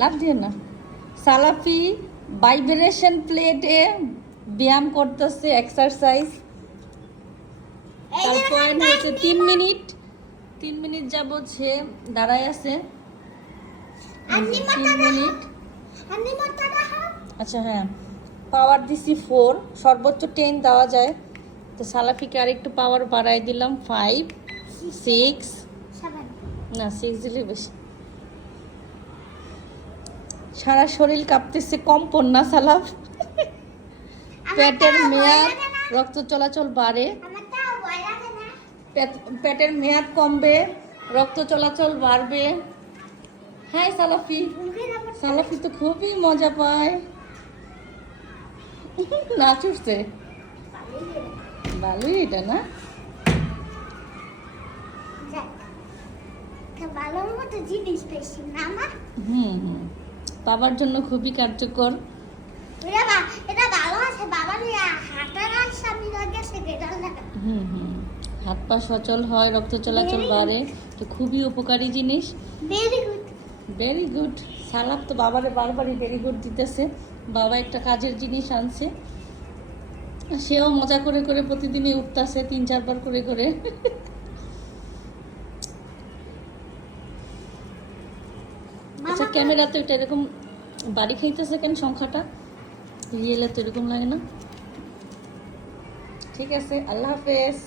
লাভ দিয়ে না। সালাফি ভাইব্রেশন প্লেটে ব্যায়াম করতেছে, এক্সারসাইজ। তার পয়েন্ট হচ্ছে 3 মিনিট যাবত সে দাঁড়ায় আছে। 3 মিনিট। আচ্ছা হ্যাঁ, পাওয়ার দিছি 4, সর্বোচ্চ 10 দেওয়া যায়। তো সালাফিকে আর একটু পাওয়ার বাড়াই দিলাম 5, 6 না 6 দিলে বেশি। সারা শরীর কাঁপতেছে, কম্পন না সালাফ। পেটের মেয়াদ, রক্ত চলাচল বাড়ে। পেটের মেয়াদ কমবে, রক্ত চলাচল বাড়বে। হ্যাঁ সালাফি, সালাফি তো খুবই মজা পায়। নাচ উঠছে, ভালোই এটা না? বাবার জন্য খুবই কার্যকর। হাত পা সচল হয়, রক্ত চলাচল বাড়ে, তো খুবই উপকারী জিনিস। Very good. সালাফ তো বাবারে বারবারই ভেরি গুড দিতেছে। বাবা একটা কাজের জিনিস আনছে, সেও মজা করে করে প্রতিদিনই উঠতেছে 3-4 বার করে করে। আচ্ছা ক্যামেরাতে ওটা এরকম বাড়ি খাইতেছে কেন সংখ্যাটা? রিয়েলে তো এরকম লাগে না। ঠিক আছে, আল্লাহ হাফেজ।